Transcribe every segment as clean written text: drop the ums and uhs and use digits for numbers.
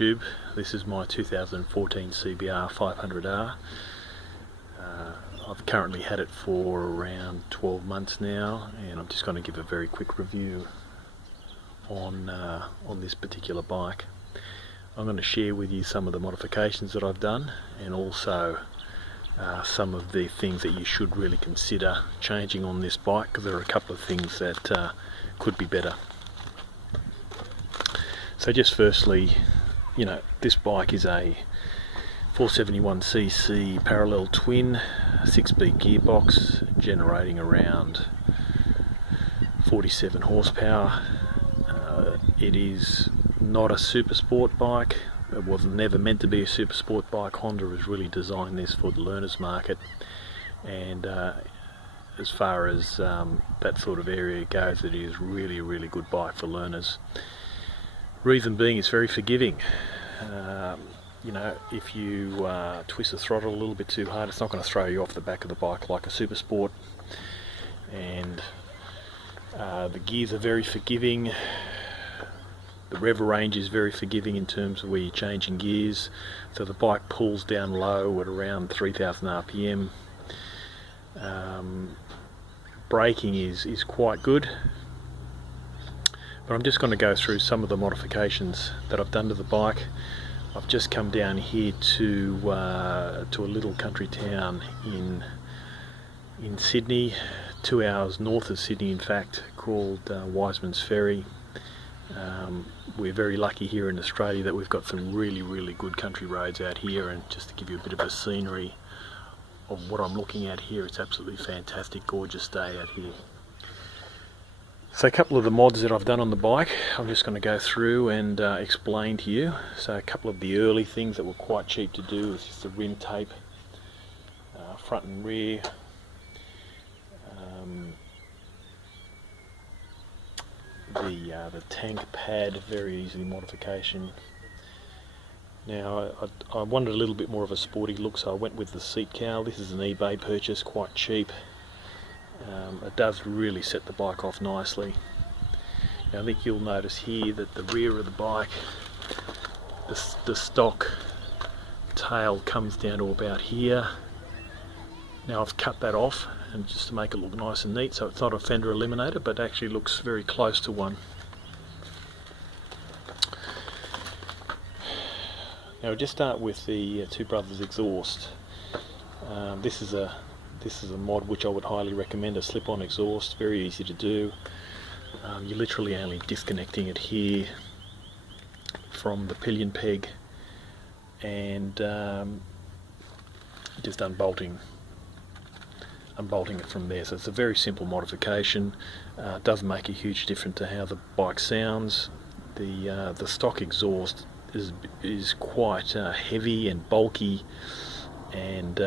YouTube. This is my 2014 CBR500R. I've currently had it for around 12 months now, and I'm just going to give a very quick review on this particular bike. I'm going to share with you some of the modifications that I've done, and also some of the things that you should really consider changing on this bike, because there are a couple of things that could be better. So just firstly, this bike is a 471cc parallel twin 6-speed gearbox generating around 47 horsepower. It is not a super sport bike. It was never meant to be a super sport bike. Honda has really designed this for the learners market, and as far as that sort of area goes, it is really a really good bike for learners. Reason being, it's very forgiving. If you twist the throttle a little bit too hard, it's not going to throw you off the back of the bike like a super sport. And the gears are very forgiving. The rev range is very forgiving in terms of where you're changing gears. So the bike pulls down low at around 3000 RPM. Braking is quite good. But I'm just going to go through some of the modifications that I've done to the bike. I've just come down here to a little country town in Sydney, 2 hours north of Sydney in fact, called Wiseman's Ferry. We're very lucky here in Australia that we've got some really good country roads out here, and just to give you a bit of a scenery of what I'm looking at here, it's absolutely fantastic, gorgeous day out here. So a couple of the mods that I've done on the bike, I'm just going to go through and explain to you. So a couple of the early things that were quite cheap to do is just the rim tape, front and rear, the tank pad, very easy modification. Now I wanted a little bit more of a sporty look, so I went with the seat cowl. This is an eBay purchase, quite cheap. It does really set the bike off nicely. Now I think you'll notice here that the rear of the bike, the stock tail comes down to about here. Now I've cut that off, and just to make it look nice and neat, so it's not a fender eliminator, but actually looks very close to one. Now we'll just start with the Two Brothers exhaust. This is a mod which I would highly recommend, a slip-on exhaust, very easy to do. You're literally only disconnecting it here from the pillion peg, and just unbolting it from there. So it's a very simple modification. It does make a huge difference to how the bike sounds. The stock exhaust is quite heavy and bulky, and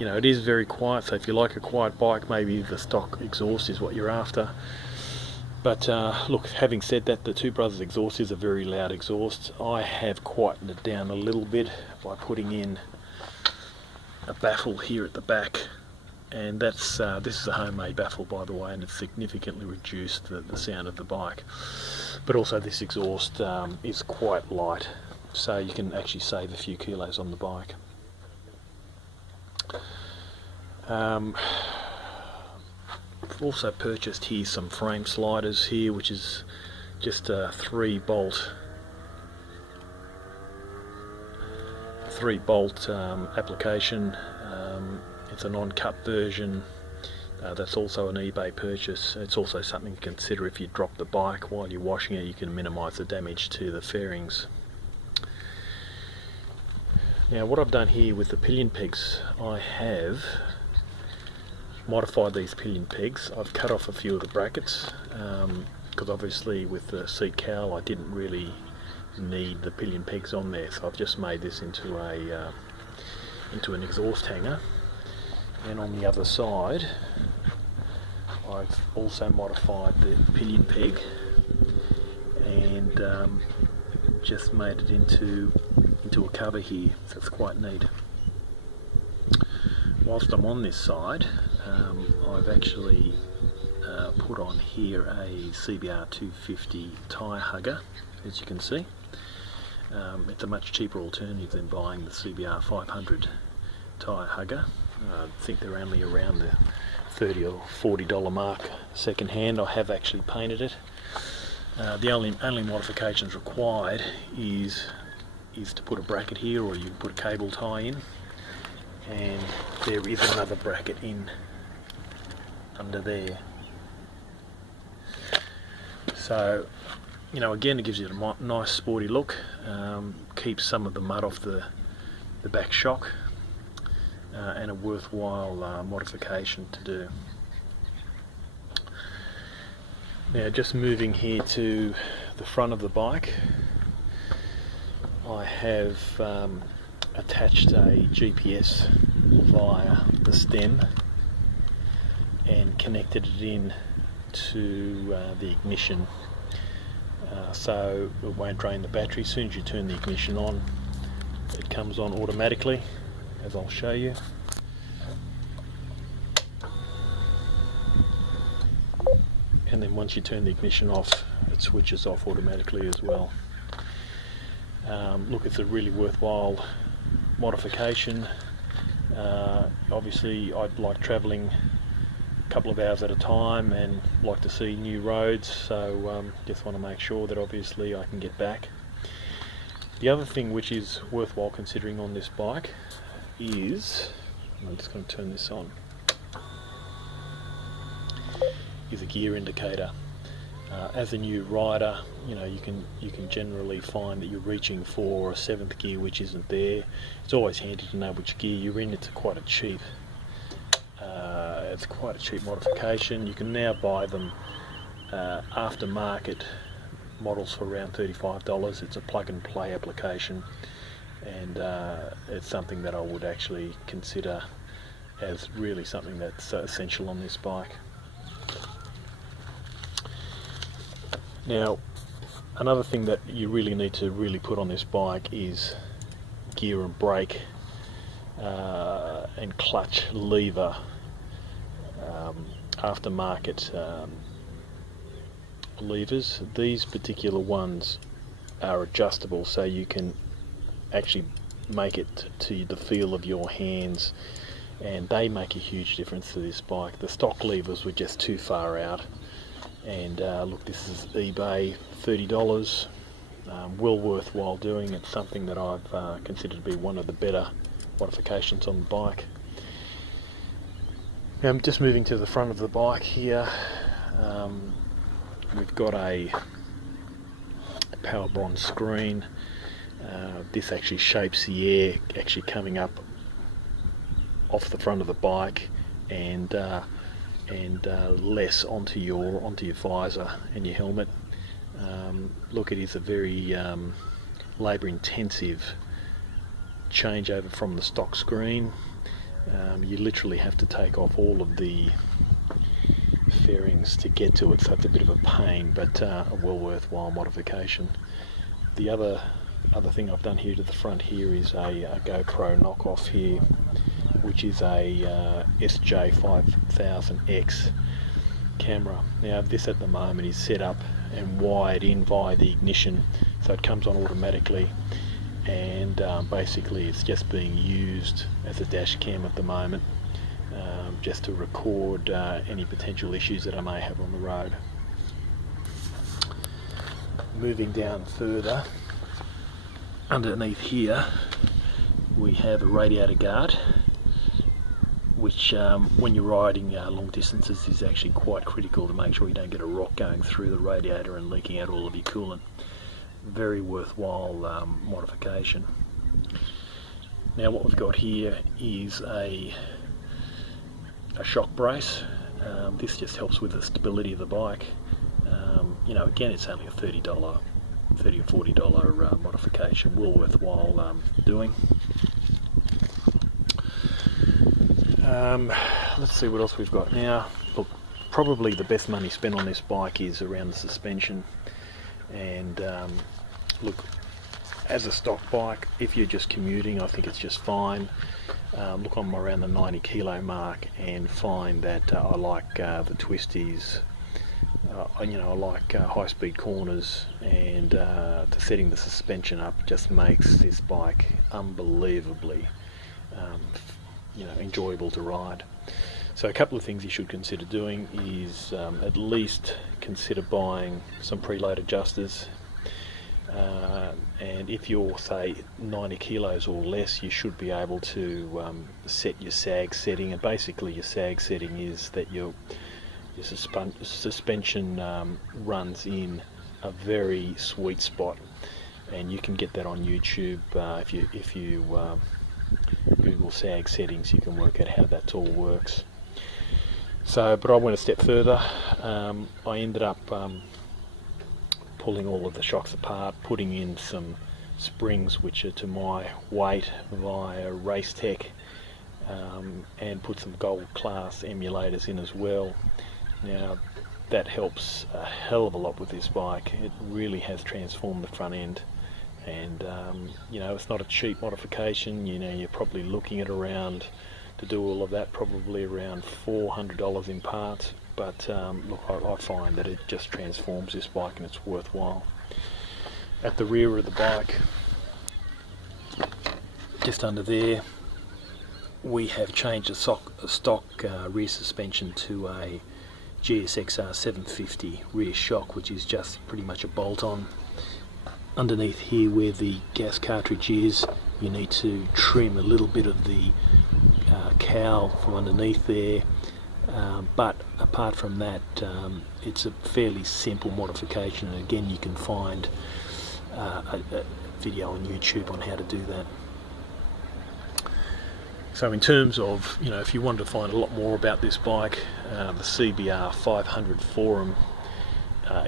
it is very quiet, so if you like a quiet bike, maybe the stock exhaust is what you're after. But look, having said that, the Two Brothers exhaust is a very loud exhaust. I have quietened it down a little bit by putting in a baffle here at the back, and this is a homemade baffle, by the way, and it's significantly reduced the sound of the bike. But also this exhaust is quite light, so you can actually save a few kilos on the bike. I've also purchased here some frame sliders here, which is just a 3-bolt application. It's a non-cut version. That's also an eBay purchase. It's also something to consider if you drop the bike while you're washing it. You can minimise the damage to the fairings. Now what I've done here with the pillion pegs, I have modified these pillion pegs. I've cut off a few of the brackets, because obviously with the seat cowl I didn't really need the pillion pegs on there, so I've just made this into an exhaust hanger. And on the other side I've also modified the pillion peg and just made it into a cover here, so it's quite neat. Whilst I'm on this side, I've actually put on here a CBR500 tyre hugger, as you can see, It's a much cheaper alternative than buying the CBR500 tyre hugger. I think they're only around the $30 or $40 mark second hand. I have actually painted it. The only modifications required is to put a bracket here, or you can put a cable tie in, and there is another bracket in under there. So, you know, again, it gives you a nice sporty look, keeps some of the mud off the back shock, and a worthwhile modification to do. Now, just moving here to the front of the bike, I have attached a GPS via the stem and connected it in to the ignition, so it won't drain the battery. As soon as you turn the ignition on, it comes on automatically, as I'll show you. And then once you turn the ignition off, it switches off automatically as well. Look, it's a really worthwhile modification. Obviously, I'd like travelling a couple of hours at a time and like to see new roads, so just want to make sure that obviously I can get back. The other thing which is worthwhile considering on this bike is, I'm just going to turn this on, is a gear indicator. As a new rider, you know, you can generally find that you're reaching for a 7th gear which isn't there. It's always handy to know which gear you're in. It's quite a cheap modification. You can now buy them aftermarket models for around $35. It's a plug and play application, and it's something that I would actually consider as really something that's essential on this bike. Now, another thing that you really need to put on this bike is gear and brake and clutch lever aftermarket levers. These particular ones are adjustable, so you can actually make it to the feel of your hands, and they make a huge difference to this bike. The stock levers were just too far out. And look, this is eBay, $30, well worthwhile doing. It's something that I've considered to be one of the better modifications on the bike. Just moving to the front of the bike here, we've got a Powerbronse screen. This actually shapes the air actually coming up off the front of the bike, and less onto your visor and your helmet. Look, it is a very labour intensive changeover from the stock screen. You literally have to take off all of the fairings to get to it, so it's a bit of a pain, but a well worthwhile modification. The other thing I've done here to the front here is a GoPro knockoff here, which is a SJ5000X camera. Now, this at the moment is set up and wired in via the ignition, so it comes on automatically, and basically it's just being used as a dash cam at the moment, just to record any potential issues that I may have on the road. Moving down further, underneath here we have a radiator guard, which when you're riding long distances is actually quite critical to make sure you don't get a rock going through the radiator and leaking out all of your coolant. Very worthwhile modification. Now, what we've got here is a shock brace. This just helps with the stability of the bike. You know, again, it's only a $30 or $40 modification, well worthwhile doing. Let's see what else we've got now. Look, probably the best money spent on this bike is around the suspension, and look, as a stock bike, if you're just commuting, I think it's just fine. Look, I'm around the 90 kilo mark and find that I like the twisties. I like high-speed corners, and setting the suspension up just makes this bike unbelievably enjoyable to ride. So a couple of things you should consider doing is at least consider buying some preload adjusters, and if you're, say, 90 kilos or less, you should be able to set your sag setting. And basically your sag setting is that your suspension runs in a very sweet spot, and you can get that on YouTube. If you Google sag settings, you can work out how that all works. But I went a step further. I ended up pulling all of the shocks apart, putting in some springs which are to my weight via Racetech, and put some gold class emulators in as well. Now that helps a hell of a lot with this bike. It really has transformed the front end, and it's not a cheap modification. You're probably looking at around, to do all of that, probably around $400 in parts, but look, I find that it just transforms this bike and it's worthwhile. At the rear of the bike, just under there, we have changed the stock rear suspension to a GSXR 750 rear shock, which is just pretty much a bolt-on. Underneath here where the gas cartridge is, you need to trim a little bit of the cowl from underneath there, but apart from that, it's a fairly simple modification, and again you can find a video on YouTube on how to do that. So in terms of, if you wanted to find a lot more about this bike, the CBR500 forum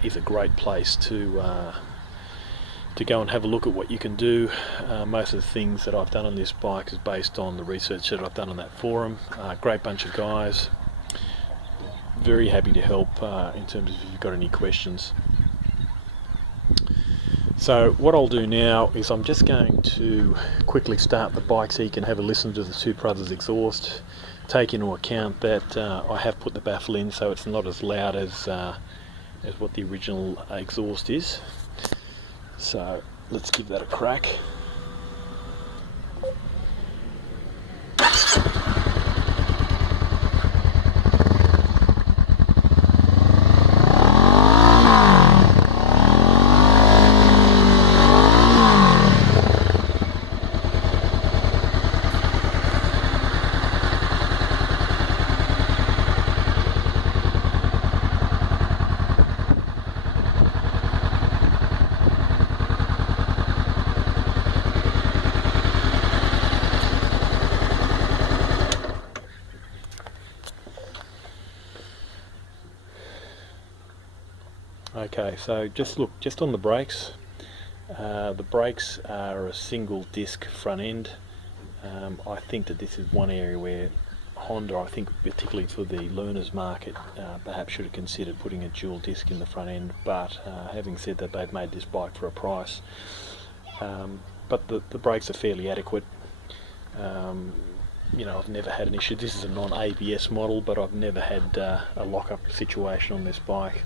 is a great place to go and have a look at what you can do. Most of the things that I've done on this bike is based on the research that I've done on that forum. Great bunch of guys, very happy to help in terms of if you've got any questions. So what I'll do now is I'm just going to quickly start the bike so you can have a listen to the Two Brothers exhaust. Take into account that I have put the baffle in, so it's not as loud as what the original exhaust is. So let's give that a crack. Okay, so just on the brakes. The brakes are a single disc front end. I think that this is one area where Honda, I think particularly for the learners market, perhaps should have considered putting a dual disc in the front end, but having said that, they've made this bike for a price. But the brakes are fairly adequate. I've never had an issue. This is a non-ABS model, but I've never had a lock-up situation on this bike.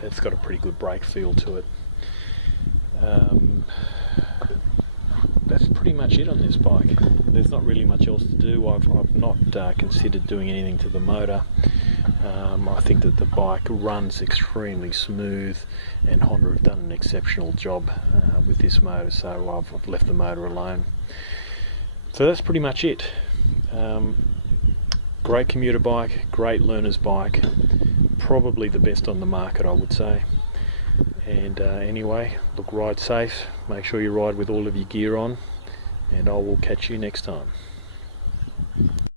It's got a pretty good brake feel to it. That's pretty much it on this bike. There's not really much else to do. I've not considered doing anything to the motor. I think that the bike runs extremely smooth, and Honda have done an exceptional job with this motor, so I've left the motor alone. So that's pretty much it. Great commuter bike, great learner's bike, probably the best on the market, I would say. And anyway, look, ride safe, make sure you ride with all of your gear on, and I will catch you next time.